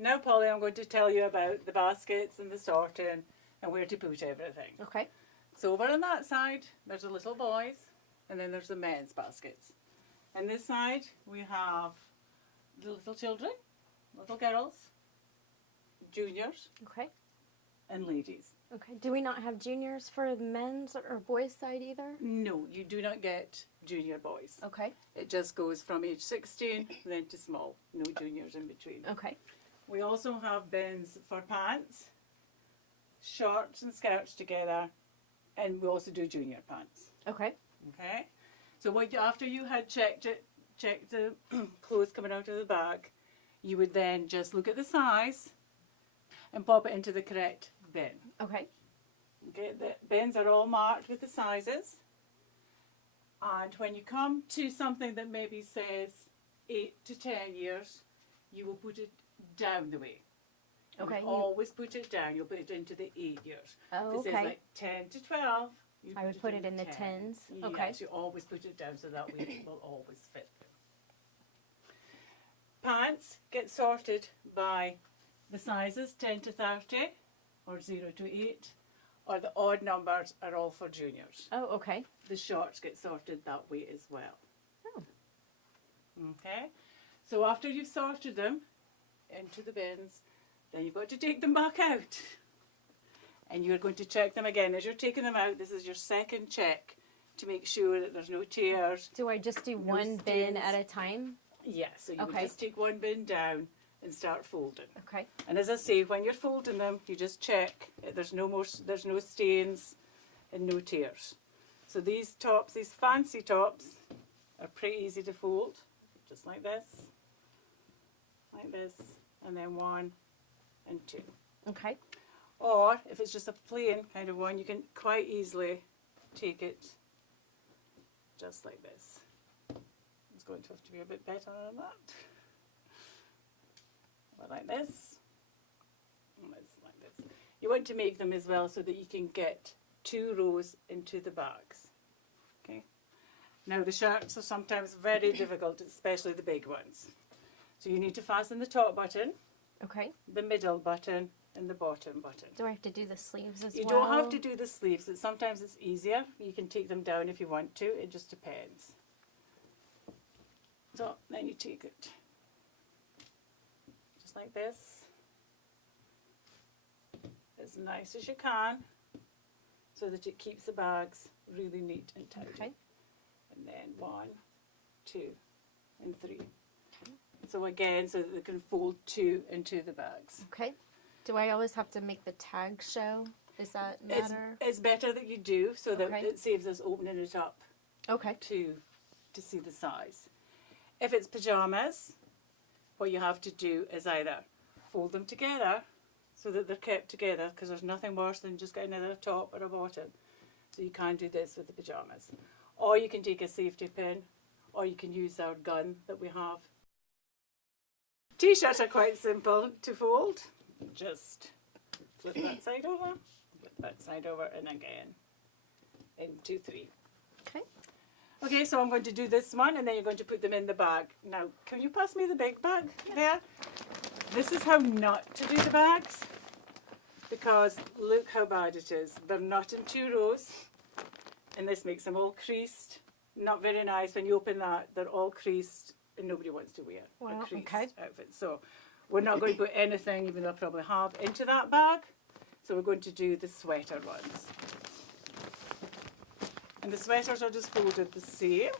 Now, Polly, I'm going to tell you about the baskets and the sorting and where to put everything. Okay. So over on that side, there's the little boys, and then there's the men's baskets. And this side, we have the little children, little girls, juniors, Okay. and ladies. Okay. Do we not have juniors for the men's or boys' side either? No, you do not get junior boys. Okay. It just goes from age 16 then to small. No juniors in between. Okay. We also have bins for pants, shorts and skirts together, and we also do junior pants. Okay. Okay? So after you had checked the clothes coming out of the bag, you would then just look at the size and pop it into the correct bin. Okay. Okay, the bins are all marked with the sizes. And when you come to something that maybe says 8 to 10 years, you will put it down the way. Okay. You always put it down. You'll put it into the 8 years. Oh, If it says okay. like 10 to 12, you I would put it in the 10. tens. Yes, Okay. you always put it down so that way it will always fit. Pants get sorted by the sizes 10 to 30 or 0 to 8, or the odd numbers are all for juniors. Oh, okay. The shorts get sorted that way as well. Oh. Okay, so after you've sorted them into the bins, then you've got to take them back out. And you're going to check them again. As you're taking them out, this is your second check to make sure that there's no tears. Do I just do No one bin stains. at a time? Yes, so you would Okay. just take one bin down and start folding. Okay. And as I say, when you're folding them, you just check there's no stains and no tears. So these tops, these fancy tops, are pretty easy to fold, just like this, and then 1 and 2. Okay. Or if it's just a plain kind of one, you can quite easily take it just like this. It's going to have to be a bit better than that. But like this. And it's like this. You want to make them as well so that you can get 2 rows into the bags. Okay. Now the shirts are sometimes very difficult, especially the big ones. So you need to fasten the top button, Okay. the middle button, and the bottom button. Do I have to do the sleeves as You well? don't have to do the sleeves. Sometimes it's easier. You can take them down if you want to. It just depends. So then you take it just like this, as nice as you can, so that it keeps the bags really neat and tidy. Okay. And then 1, 2, and 3. So again, so that they can fold 2 into the bags. Okay. Do I always have to make the tag show? Does that matter? It's better that you do, so that Okay. it saves us opening it up Okay. to see the size. If it's pajamas, what you have to do is either fold them together so that they're kept together, because there's nothing worse than just getting either a top or a bottom. So you can do this with the pajamas. Or you can take a safety pin, or you can use our gun that we have. T-shirts are quite simple to fold. Just flip that side over, flip that side over, and again. 1, 2, 3. Okay. Okay, so I'm going to do this one, and then you're going to put them in the bag. Now, can you pass me the big bag there? This is how not to do the bags, because look how bad it is. They're not in 2 rows, and this makes them all creased. Not very nice. When you open that, they're all creased, and nobody wants to wear Wow, a creased okay. outfit. So we're not going to put anything, even though I probably have, into that bag. So we're going to do the sweater ones. And the sweaters are just folded the same.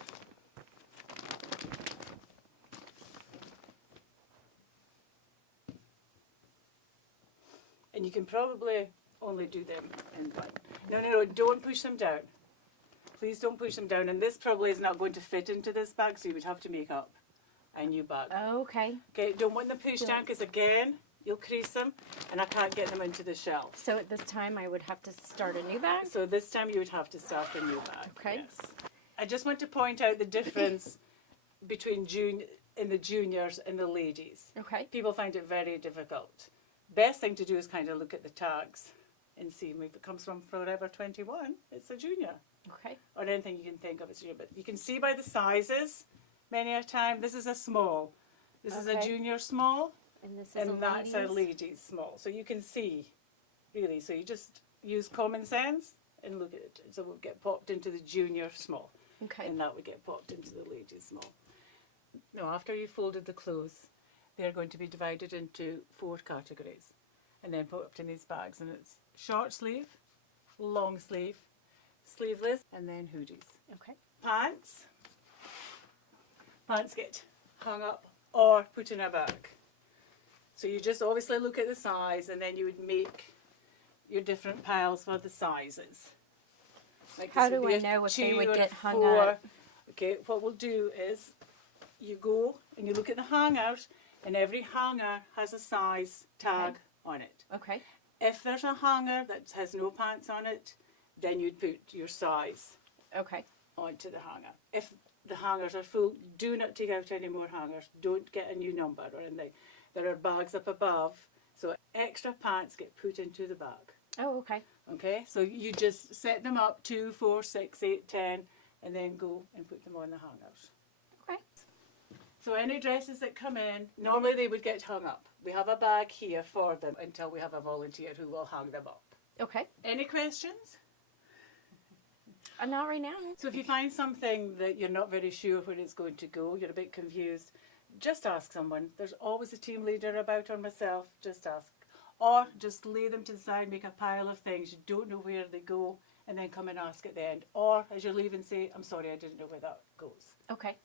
And you can probably only do them in one. No, don't push them down. Please don't push them down. And this probably is not going to fit into this bag, so you would have to make up a new bag. Okay. Okay, don't want them pushed down, because again, you'll crease them, and I can't get them into the shelf. So at this time, I would have to start a new bag? So this time you would have to start a new bag. Okay. Yes. I just want to point out the difference between the juniors and the ladies. Okay. People find it very difficult. Best thing to do is kind of look at the tags and see if it comes from Forever 21, it's a junior. Okay. Or anything you can think of as junior. But you can see by the sizes, many a time, this is a small. This is a Okay. junior small, And this is and a that's a ladies. ladies small. So you can see, really. So you just use common sense and look at it. So we'll get popped into the junior small, Okay. and that would get popped into the ladies small. Now, after you folded the clothes, they're going to be divided into 4 categories, and then popped in these bags. And it's short sleeve, long sleeve, sleeveless, and then hoodies. Okay. Pants. Pants get hung up or put in a bag. So you just obviously look at the size, and then you would make your different piles for the sizes. Like How this would do be I a know if they 2 would or a get hung 4. up? Okay, what we'll do is you go and you look at the hangout, and every hanger has a size tag on it. Okay. If there's a hanger that has no pants on it, then you'd put your size Okay. onto the hanger. If the hangers are full, do not take out any more hangers. Don't get a new number or anything. There are bags up above, so extra pants get put into the bag. Oh, okay. Okay, so you just set them up 2, 4, 6, 8, 10, and then go and put them on the hangers. Okay. So any dresses that come in, normally they would get hung up. We have a bag here for them until we have a volunteer who will hang them up. Okay. Any questions? Not right now. So if you find something that you're not very sure where it's going to go, you're a bit confused, just ask someone. There's always a team leader about, or myself. Just ask. Or just lay them to the side, make a pile of things. You don't know where they go, and then come and ask at the end. Or as you're leaving, say, I'm sorry, I didn't know where that goes. Okay.